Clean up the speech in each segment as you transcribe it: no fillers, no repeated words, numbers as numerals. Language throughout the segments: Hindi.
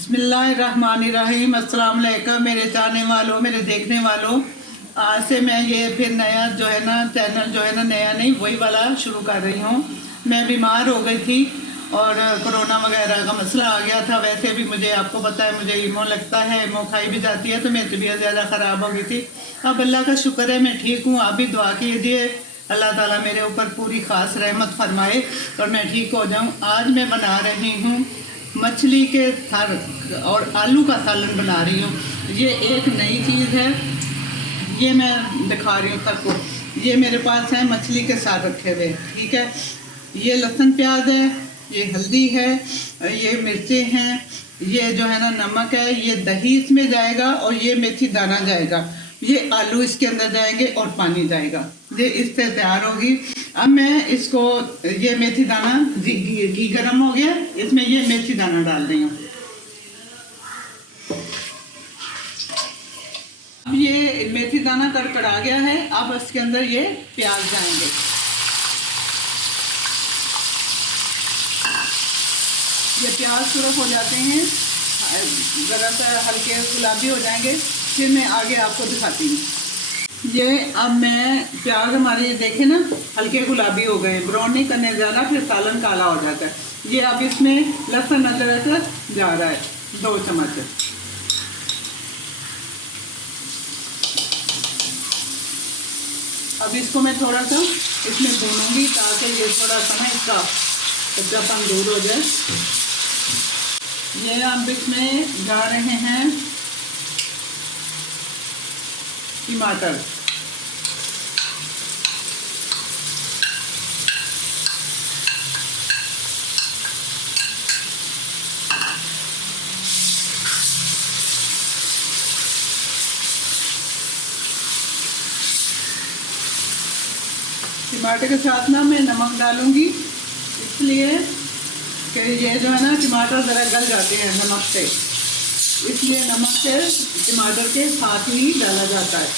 बिस्मिल्लाहिर्रहमानिर्रहीम। अस्सलाम वालेकुम मेरे चाहने वालों, मेरे देखने वालों। आज से मैं ये फिर नया जो है ना चैनल जो है ना नया नहीं वही वाला शुरू कर रही हूँ। मैं बीमार हो गई थी और कोरोना वगैरह का मसला आ गया था। वैसे भी मुझे आपको पता है मुझे ईमो लगता है, ईमो खाई भी जाती है, तो मेरी तबीयत ज़्यादा ख़राब हो गई थी। अब अल्लाह का शुक्र है मैं ठीक हूँ। आप भी दुआ कीजिए अल्लाह ताला मेरे ऊपर पूरी ख़ास रहमत फरमाए और मैं ठीक हो जाऊँ। आज मैं बना रही हूँ मछली के थर और आलू का सालन बना रही हूँ। ये एक नई चीज़ है, ये मैं दिखा रही हूँ सबको। ये मेरे पास है मछली के साथ रखे हुए, ठीक है। ये लहसुन प्याज है, ये हल्दी है, ये मिर्चें हैं, ये जो है ना नमक है, ये दही इसमें जाएगा और ये मेथी दाना जाएगा। ये आलू इसके अंदर जाएंगे और पानी जाएगा। ये इससे तैयार होगी। अब मैं इसको ये मेथी दाना घी गर्म हो गया, इसमें ये मेथी दाना डाल रही हूँ। अब ये मेथी दाना कड़कड़ा गया है। अब इसके अंदर ये प्याज जाएंगे। ये प्याज सुरख हो जाते हैं, ज़रा सा हल्के गुलाबी हो जाएंगे, फिर मैं आगे आपको दिखाती हूँ। ये अब मैं प्याज हमारे देखे ना हल्के गुलाबी हो गए, ब्राउन नहीं करने ज़्यादा, फिर सालन काला हो जाता है। ये अब इसमें लहसुन अदरक जा रहा है 2 चम्मच। अब इसको मैं थोड़ा सा इसमें भूनूंगी ताकि ये थोड़ा सा इसका कच्चापन दूर हो जाए। ये अब इसमें जा रहे हैं टमाटर। टमाटर के साथ ना मैं नमक डालूंगी, इसलिए कि ये जो है ना टमाटर ज़रा गल जाते हैं नमक से, इसलिए नमक से टमाटर के साथ ही डाला जाता है।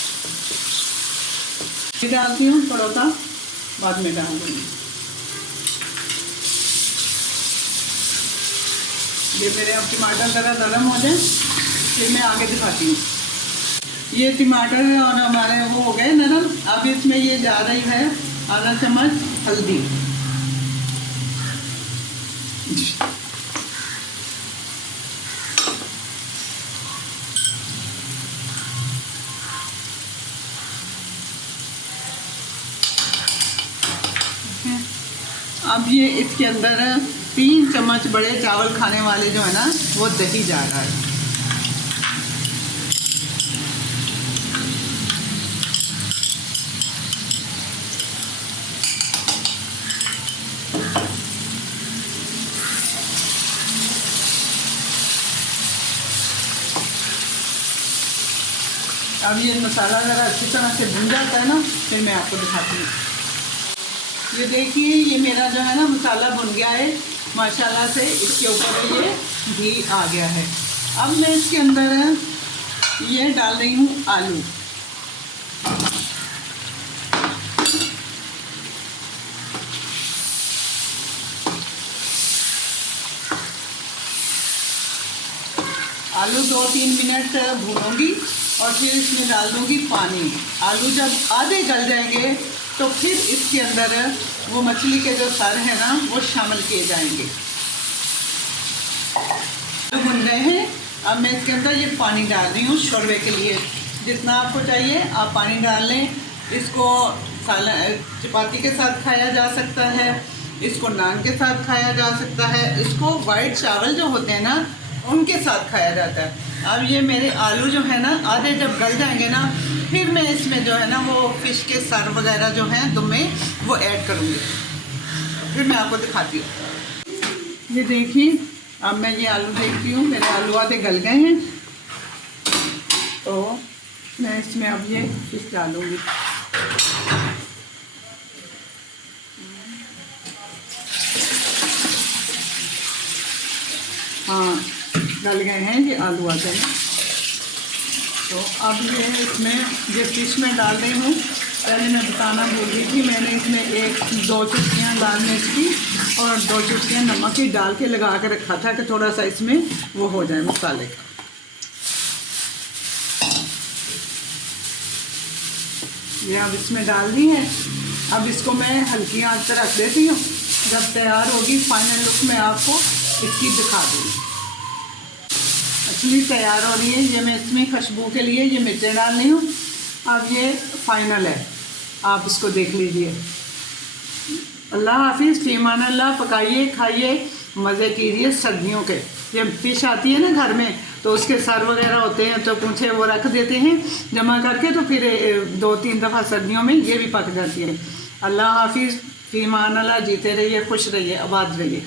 ये डालती हूँ थोड़ा सा, बाद में डाल दूँगी। ये मेरे अब टमाटर ज़रा नरम हो जाए फिर मैं आगे दिखाती हूँ। ये टमाटर और हमारे वो हो गए नरम। अब इसमें ये जा रही है आधा चम्मच हल्दी। अब ये इसके अंदर 3 चम्मच बड़े चावल खाने वाले जो है ना वो दही जा रहा है। अब ये मसाला ज़रा अच्छी तरह से भुन जाता है ना, फिर मैं आपको दिखाती हूँ। ये देखिए ये मेरा जो है ना मसाला भुन गया है माशाल्लाह से। इसके ऊपर ये घी आ गया है। अब मैं इसके अंदर ये डाल रही हूँ आलू। आलू 2-3 मिनट भूनूंगी और फिर इसमें डाल दूँगी पानी। आलू जब आधे गल जाएंगे तो फिर इसके अंदर वो मछली के जो सर हैं ना वो शामिल किए जाएंगे। तो भुन गए हैं। अब मैं इसके अंदर ये पानी डाल रही हूँ शोरबे के लिए। जितना आपको चाहिए आप पानी डाल लें। इसको चपाती के साथ खाया जा सकता है, इसको नान के साथ खाया जा सकता है, इसको वाइट चावल जो होते हैं ना उनके साथ खाया जाता है। अब ये मेरे आलू जो है ना आधे जब गल जाएंगे ना फिर मैं इसमें जो है ना वो फ़िश के सर वगैरह जो हैं दुम्मे वो ऐड करूँगी, फिर मैं आपको दिखाती हूँ। ये देखिए अब मैं ये आलू देखती हूँ, मेरे आलू आधे गल गए हैं तो मैं इसमें अब ये फ़िश डालूँगी। हाँ गल गए हैं ये आलू आधे। तो अब ये इसमें ये फ़िश में डाल रही हूँ पहले मैं बताना भूल गई थी, मैंने इसमें 2 चुटकियाँ लाल मिर्च की और 2 चुटकियाँ नमक की डाल के लगा के रखा था कि थोड़ा सा इसमें वो हो जाए मसाले का। ये अब इसमें डाल दी है। अब इसको मैं हल्की आंच पर रख देती हूँ। जब तैयार होगी फाइनल लुक मैं आपको इसकी दिखा दूँगी। मछली तैयार हो रही है। ये मैं इसमें खुशबू के लिए ये मिर्चें डाल रही हूँ। अब ये फाइनल है, आप इसको देख लीजिए। अल्लाह हाफिज़, फ़ीमान अल्लाह। पकाइए, खाइए, मज़े कीजिए। सर्दियों के ये फिश आती है ना घर में, तो उसके सर वगैरह होते हैं तो पूछे वो रख देते हैं जमा करके, तो फिर 2-3 दफ़ा सर्दियों में ये भी पक जाती है। अल्लाह हाफिज़, फ़ीमान अल्लाह। जीते रहिए, खुश रहिए, आबाद रहिए।